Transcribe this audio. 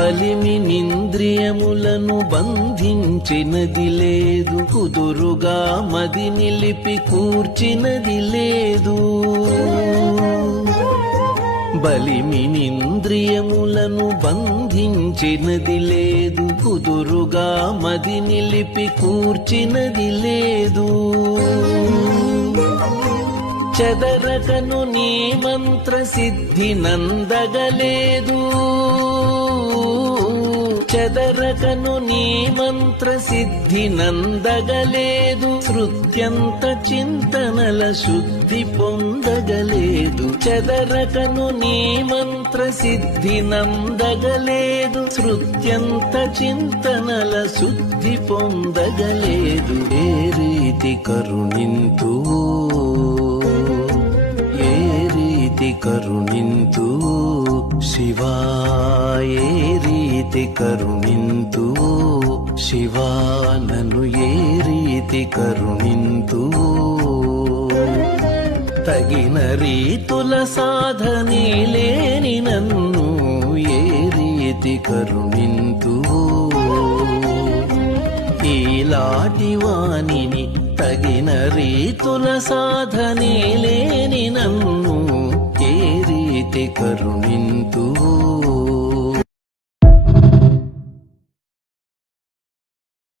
బలిమినింద్రియములను బంధించినది లేదు, కుదురుగా మది నిలిపి కూర్చినది లేదు. బలిమినింద్రియములను బంధించినది లేదు, కుదురుగా మది నిలిపి కూర్చినది లేదు. చెదరకను నీ మంత్ర సిద్ధి నందగలేదు, చెదరకను నీ మంత్ర సిద్ధి నందగలేదు. శృత్యంత చింతనల శుద్ధి పొందగలేదు, చెదరకను నీ మంత్ర సిద్ధి నందగలేదు. శృత్యంత చింతనల శుద్ధి పొందగలేదు. ఏ రీతి కరుణింతు, ఏ రీతి కరుణింతు శివా, ఏ రీతి కరుణింతు శివా, నన్ను ఏ రీతి కరుణింతు. తగిన రీతుల సాధనే లేని నన్ను ఏ రీతి కరుణింతు. ఈలాటి వాణిని తగిన రీతుల సాధనే లేని నన్ను ఏ రీతి కరుణింతు.